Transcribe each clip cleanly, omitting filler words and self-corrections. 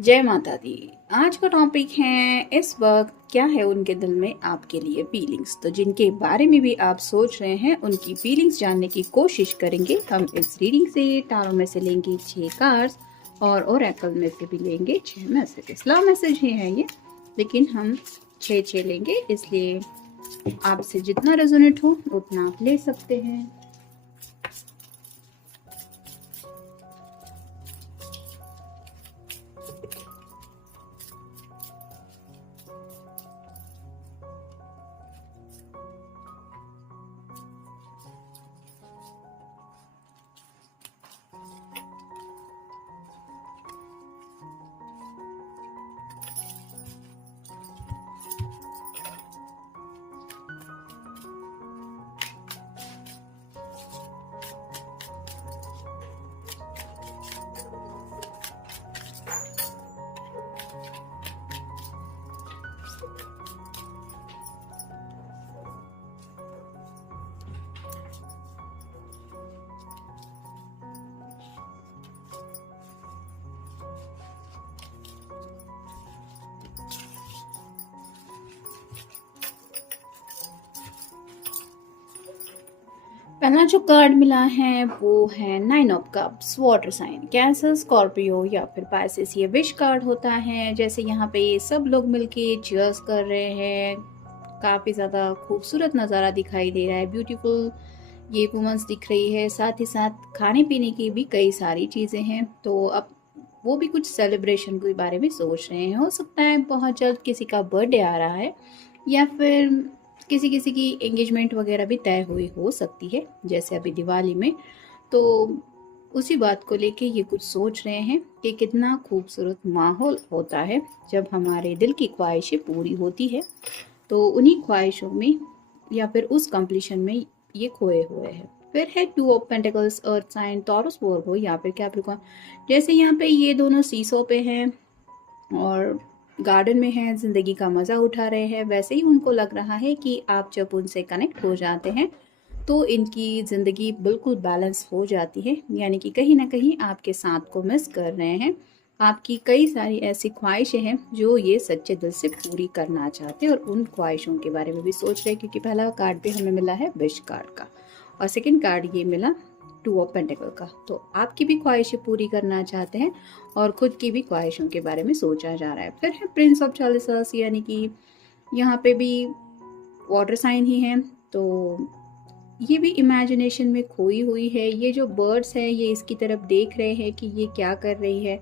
जय माता दी। आज का टॉपिक है इस वक्त क्या है उनके दिल में आपके लिए फीलिंग्स। तो जिनके बारे में भी आप सोच रहे हैं उनकी फीलिंग्स जानने की कोशिश करेंगे हम इस रीडिंग से। टारो में से लेंगे 6 कार्ड्स और ओरेकल में से भी लेंगे 6 मैसेजेस। लव मैसेज ही है ये, लेकिन हम 6 लेंगे, इसलिए आपसे जितना रेजोनेट हो उतना आप ले सकते हैं। पहला जो कार्ड मिला है वो है 9 of cups, water sign, Cancer, Scorpio या फिर पाइसेस। ये विश कार्ड होता है। जैसे यहाँ पे सब लोग मिलके चीयर्स कर रहे हैं, काफ़ी ज़्यादा खूबसूरत नज़ारा दिखाई दे रहा है, ब्यूटीफुल ये वुमेंस दिख रही है। साथ ही साथ खाने पीने की भी कई सारी चीज़ें हैं। तो अब वो भी कुछ सेलिब्रेशन के बारे में सोच रहे हैं। हो सकता है बहुत जल्द किसी का बर्थडे आ रहा है या फिर किसी किसी की एंगेजमेंट वगैरह भी तय हुई हो सकती है, जैसे अभी दिवाली में। तो उसी बात को लेके ये कुछ सोच रहे हैं कि कितना खूबसूरत माहौल होता है जब हमारे दिल की ख्वाहिशें पूरी होती है। तो उन्हीं ख्वाहिशों में या फिर उस कंप्लीशन में ये खोए हुए हैं। फिर है 2 of pentacles, earth sign, Taurus Virgo या फिर कैप्रिकॉर्न। जैसे यहाँ पे ये दोनों सीसो पे हैं और गार्डन में हैं, ज़िंदगी का मज़ा उठा रहे हैं, वैसे ही उनको लग रहा है कि आप जब उनसे कनेक्ट हो जाते हैं तो इनकी ज़िंदगी बिल्कुल बैलेंस हो जाती है। यानी कि कहीं ना कहीं आपके साथ को मिस कर रहे हैं। आपकी कई सारी ऐसी ख्वाहिशें हैं जो ये सच्चे दिल से पूरी करना चाहते हैं और उन ख्वाहिशों के बारे में भी सोच रहे हैं, क्योंकि पहला कार्ड भी हमें मिला है विश कार्ड का और सेकंड कार्ड ये मिला 2 ऑफ पेंटिकल का। तो आपकी भी ख्वाहिशें पूरी करना चाहते हैं और खुद की भी ख्वाहिशों के बारे में सोचा जा रहा है। फिर है प्रिंस ऑफ चालिसास, यानी कि यहाँ पे भी वाटर साइन ही है। तो ये भी इमेजिनेशन में खोई हुई है। ये जो बर्ड्स हैं ये इसकी तरफ देख रहे हैं कि ये क्या कर रही है।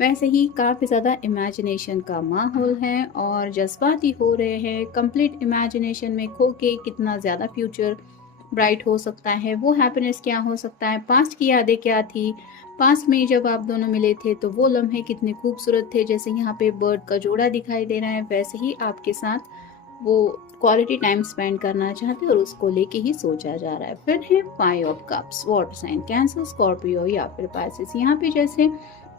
वैसे ही काफ़ी ज़्यादा इमेजिनेशन का माहौल है और जज्बाती हो रहे हैं। कंप्लीट इमेजिनेशन में खो के कितना ज़्यादा फ्यूचर ब्राइट हो सकता है, वो हैप्पीनेस क्या हो सकता है, पास्ट की यादें क्या थी, पास्ट में जब आप दोनों मिले थे तो वो लम्हे कितने खूबसूरत थे। जैसे यहाँ पे बर्ड का जोड़ा दिखाई दे रहा है, वैसे ही आपके साथ वो क्वालिटी टाइम स्पेंड करना चाहते हैं और उसको लेके ही सोचा जा रहा है। फिर है 5 of cups, water sign, Cancer, Scorpio या फिर पाइसेस। यहाँ पे जैसे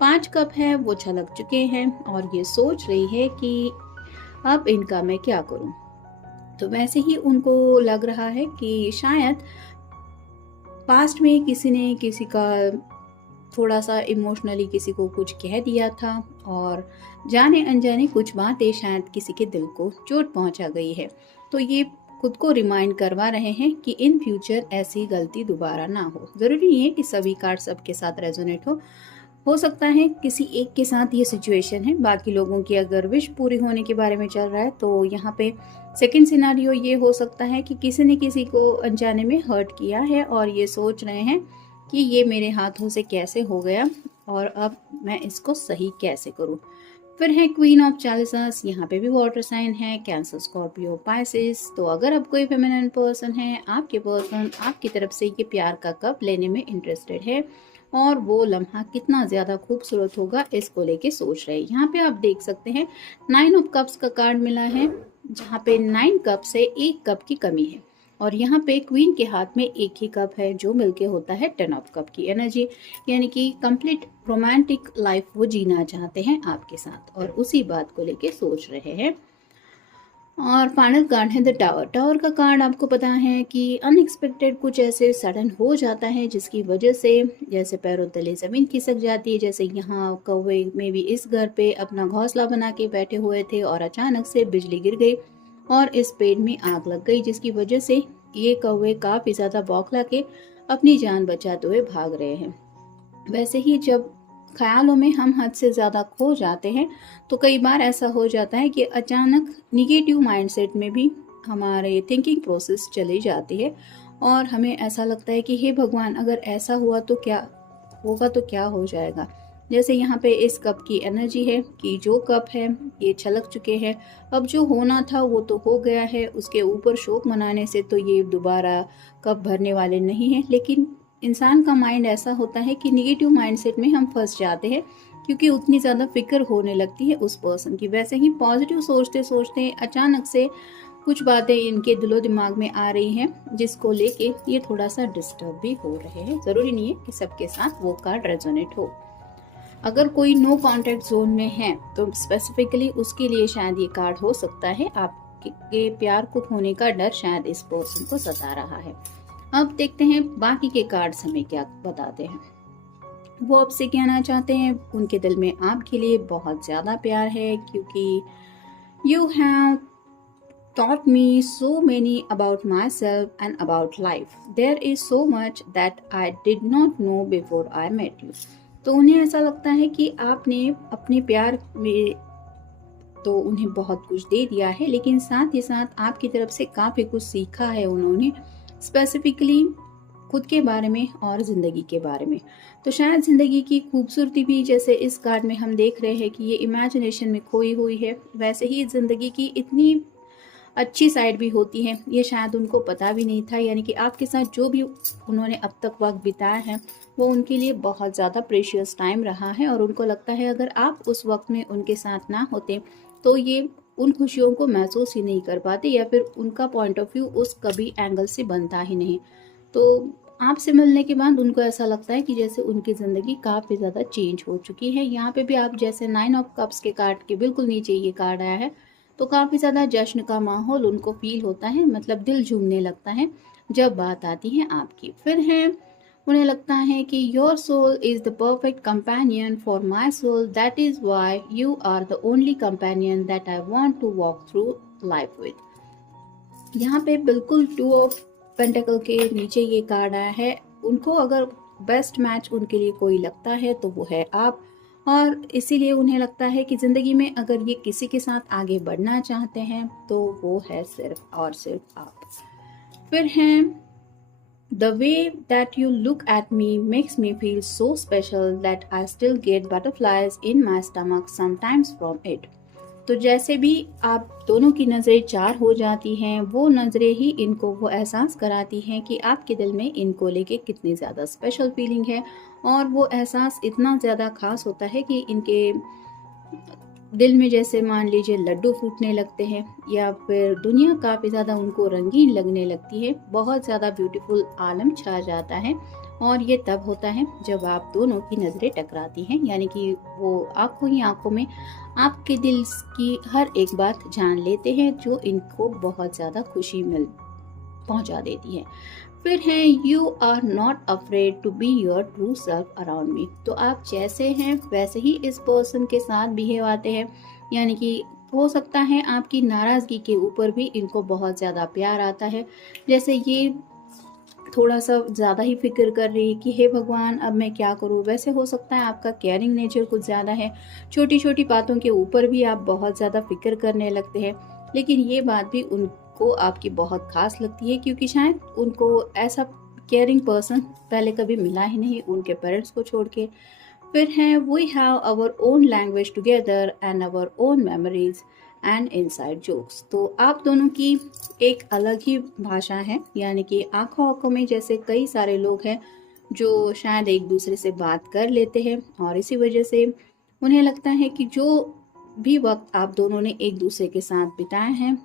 5 कप है वो छलक चुके हैं और ये सोच रही है कि अब इनका मैं क्या करूं। तो वैसे ही उनको लग रहा है कि शायद पास्ट में किसी ने किसी का थोड़ा सा इमोशनली किसी को कुछ कह दिया था और जाने अनजाने कुछ बातें शायद किसी के दिल को चोट पहुंचा गई है। तो ये खुद को रिमाइंड करवा रहे हैं कि इन फ्यूचर ऐसी गलती दोबारा ना हो। ज़रूरी नहीं है कि सभी कार्ड सबके साथ रेजोनेट हो सकता है किसी एक के साथ ये सिचुएशन है। बाकी लोगों की अगर विश पूरी होने के बारे में चल रहा है तो यहाँ पे सेकंड सिनारियो ये हो सकता है कि किसी ने किसी को अनजाने में हर्ट किया है और ये सोच रहे हैं कि ये मेरे हाथों से कैसे हो गया और अब मैं इसको सही कैसे करूं। फिर है क्वीन ऑफ चालिसास, यहाँ पे भी वाटर साइन है, कैंसर, स्कॉर्पियो, पाइसेस। तो अगर आप कोई फेमिनिन पर्सन है, आपके पर्सन आपकी तरफ से ये प्यार का कप लेने में इंटरेस्टेड है और वो लम्हा कितना ज़्यादा खूबसूरत होगा इसको लेके सोच रहे हैं। यहाँ पे आप देख सकते हैं 9 ऑफ कप्स का कार्ड मिला है, जहाँ पे 9 कप से 1 कप की कमी है और यहाँ पे क्वीन के हाथ में एक ही कप है जो मिलके होता है 10 ऑफ कप की एनर्जी। यानी कि कंप्लीट रोमांटिक लाइफ वो जीना चाहते हैं आपके साथ और उसी बात को लेके सोच रहे हैं। और फाइनल कार्ड है द टावर। टावर का कार्ड आपको पता है कि अनएक्सपेक्टेड कुछ ऐसे सडन हो जाता है जिसकी वजह से जैसे पैरों तले ज़मीन खिसक जाती है। जैसे यहाँ कौवे में भी इस घर पे अपना घोंसला बना के बैठे हुए थे और अचानक से बिजली गिर गई और इस पेड़ में आग लग गई, जिसकी वजह से ये कौवे काफ़ी ज़्यादा बौखला के अपनी जान बचाते हुए भाग रहे हैं। वैसे ही जब ख्यालों में हम हद से ज़्यादा खो जाते हैं तो कई बार ऐसा हो जाता है कि अचानक निगेटिव माइंडसेट में भी हमारे थिंकिंग प्रोसेस चली जाती है और हमें ऐसा लगता है कि हे भगवान, अगर ऐसा हुआ तो क्या होगा, तो क्या हो जाएगा। जैसे यहाँ पे इस कप की एनर्जी है कि जो कप है ये छलक चुके हैं, अब जो होना था वो तो हो गया है, उसके ऊपर शोक मनाने से तो ये दोबारा कप भरने वाले नहीं हैं। लेकिन इंसान का माइंड ऐसा होता है कि निगेटिव माइंडसेट में हम फंस जाते हैं क्योंकि उतनी ज़्यादा फिक्र होने लगती है उस पर्सन की। वैसे ही पॉजिटिव सोचते सोचते अचानक से कुछ बातें इनके दिलो दिमाग में आ रही हैं जिसको लेके ये थोड़ा सा डिस्टर्ब भी हो रहे हैं। ज़रूरी नहीं है कि सबके साथ वो कार्ड रेजोनेट हो। अगर कोई नो कॉन्टैक्ट जोन में है तो स्पेसिफिकली उसके लिए शायद ये कार्ड हो सकता है। आपके प्यार को खोने का डर शायद इस पर्सन को सता रहा है। अब देखते हैं बाकी के कार्ड्स हमें क्या बताते हैं। वो आपसे कहना चाहते हैं उनके दिल में आपके लिए बहुत ज़्यादा प्यार है क्योंकि you have taught me so many about myself and about life. There is so much that I did not know before I met you. तो उन्हें ऐसा लगता है कि आपने अपने प्यार में तो उन्हें बहुत कुछ दे दिया है, लेकिन साथ ही साथ आपकी तरफ से काफ़ी कुछ सीखा है उन्होंने, स्पेसिफिकली खुद के बारे में और ज़िंदगी के बारे में। तो शायद ज़िंदगी की खूबसूरती भी जैसे इस कार्ड में हम देख रहे हैं कि ये इमेजिनेशन में खोई हुई है, वैसे ही ज़िंदगी की इतनी अच्छी साइड भी होती है, ये शायद उनको पता भी नहीं था। यानी कि आपके साथ जो भी उन्होंने अब तक वक्त बिताया है वो उनके लिए बहुत ज़्यादा प्रेशियस टाइम रहा है और उनको लगता है अगर आप उस वक्त में उनके साथ ना होते तो ये उन खुशियों को महसूस ही नहीं कर पाते या फिर उनका पॉइंट ऑफ व्यू उस कभी एंगल से बनता ही नहीं। तो आपसे मिलने के बाद उनको ऐसा लगता है कि जैसे उनकी ज़िंदगी काफ़ी ज़्यादा चेंज हो चुकी है। यहाँ पे भी आप जैसे 9 ऑफ कप्स के कार्ड के बिल्कुल नीचे ये कार्ड आया है तो काफ़ी ज़्यादा जश्न का माहौल उनको फील होता है, मतलब दिल झूमने लगता है जब बात आती है आपकी। फिर है उन्हें लगता है कि your soul is the perfect companion for my soul, that is why you are the only companion that I want to walk through life with. यहाँ पे बिल्कुल 2 ऑफ पेंटिकल के नीचे ये कार्ड आया है। उनको अगर बेस्ट मैच उनके लिए कोई लगता है तो वो है आप, और इसीलिए उन्हें लगता है कि ज़िंदगी में अगर ये किसी के साथ आगे बढ़ना चाहते हैं तो वो है सिर्फ और सिर्फ आप। फिर हैं the way that you look at me makes me feel so special that I still get butterflies in my stomach sometimes from it. तो जैसे भी आप दोनों की नज़रें चार हो जाती हैं, वो नज़रें ही इनको वो एहसास कराती हैं कि आपके दिल में इनको लेके कितनी ज़्यादा स्पेशल फीलिंग है। और वो एहसास इतना ज़्यादा खास होता है कि इनके दिल में जैसे मान लीजिए लड्डू फूटने लगते हैं या फिर दुनिया काफ़ी ज़्यादा उनको रंगीन लगने लगती है, बहुत ज़्यादा ब्यूटीफुल आलम छा जाता है। और ये तब होता है जब आप दोनों की नज़रें टकराती हैं, यानी कि वो आंखों ही आंखों में आपके दिल की हर एक बात जान लेते हैं जो इनको बहुत ज़्यादा खुशी मिल पहुंचा देती है। फिर है you are not afraid to be your true self around me. तो आप जैसे हैं वैसे ही इस पर्सन के साथ बिहेव आते हैं, यानी कि हो सकता है आपकी नाराज़गी के ऊपर भी इनको बहुत ज़्यादा प्यार आता है। जैसे ये थोड़ा सा ज़्यादा ही फिक्र कर रही है कि हे भगवान अब मैं क्या करूँ। वैसे हो सकता है आपका केयरिंग नेचर कुछ ज़्यादा है, छोटी छोटी बातों के ऊपर भी आप बहुत ज़्यादा फिक्र करने लगते हैं, लेकिन ये बात भी उनको आपकी बहुत खास लगती है क्योंकि शायद उनको ऐसा केयरिंग पर्सन पहले कभी मिला ही नहीं उनके पेरेंट्स को छोड़ के। फिर है we have our own language together and our own memories and inside jokes. तो आप दोनों की एक अलग ही भाषा है, यानी कि आंखों आंखों में जैसे कई सारे लोग हैं जो शायद एक दूसरे से बात कर लेते हैं और इसी वजह से उन्हें लगता है कि जो भी वक्त आप दोनों ने एक दूसरे के साथ बिताया है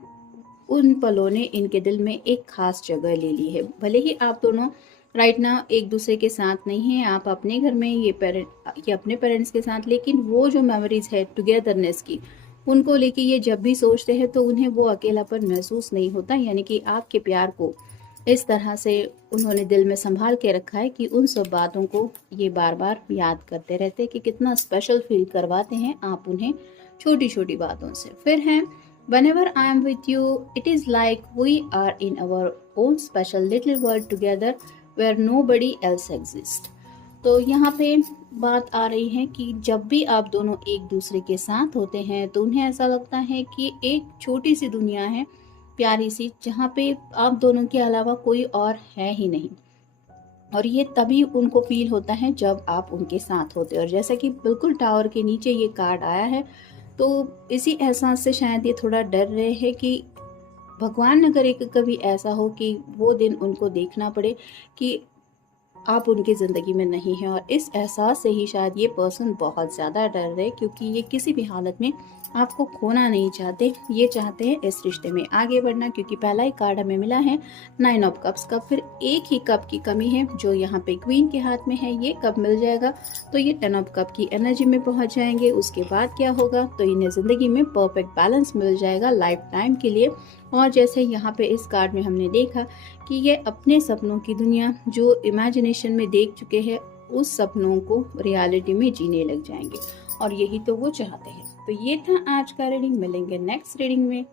उन पलों ने इनके दिल में एक खास जगह ले ली है। भले ही आप दोनों राइट ना एक दूसरे के साथ नहीं हैं, आप अपने घर में ये अपने पेरेंट्स के साथ, लेकिन वो जो मेमोरीज है टुगेदरनेस की उनको लेके ये जब भी सोचते हैं तो उन्हें वो अकेलापन महसूस नहीं होता, यानी कि आपके प्यार को इस तरह से उन्होंने दिल में संभाल के रखा है कि उन सब बातों को ये बार बार याद करते रहते हैं कि कितना स्पेशल फील करवाते हैं आप उन्हें छोटी छोटी बातों से। फिर हैं, whenever I am with you, it is like we are in our own special little world together where nobody else exists। तो यहाँ पे बात आ रही है कि जब भी आप दोनों एक दूसरे के साथ होते हैं तो उन्हें ऐसा लगता है कि एक छोटी सी दुनिया है, प्यारी सी, जहाँ पे आप दोनों के अलावा कोई और है ही नहीं। और ये तभी उनको फील होता है जब आप उनके साथ होते हैं। और जैसा कि बिल्कुल टावर के नीचे ये कार्ड आया है, तो इसी एहसास से शायद ये थोड़ा डर रहे हैं कि भगवान न करे कि कभी ऐसा हो कि वो दिन उनको देखना पड़े कि आप उनकी ज़िंदगी में नहीं हैं। और इस एहसास से ही शायद ये पर्सन बहुत ज़्यादा डर रहे, क्योंकि ये किसी भी हालत में आपको खोना नहीं चाहते, ये चाहते हैं इस रिश्ते में आगे बढ़ना। क्योंकि पहला ही कार्ड हमें मिला है 9 ऑफ कप्स का, फिर एक ही कप की कमी है जो यहाँ पे क्वीन के हाथ में है, ये कप मिल जाएगा तो ये 10 ऑफ कप की एनर्जी में पहुंच जाएंगे। उसके बाद क्या होगा, तो इन्हें ज़िंदगी में परफेक्ट बैलेंस मिल जाएगा लाइफ टाइम के लिए। और जैसे यहाँ पे इस कार्ड में हमने देखा कि ये अपने सपनों की दुनिया जो इमेजिनेशन में देख चुके हैं, उस सपनों को रियलिटी में जीने लग जाएंगे, और यही तो वो चाहते हैं। तो ये था आज का रीडिंग। मिलेंगे नेक्स्ट रीडिंग में।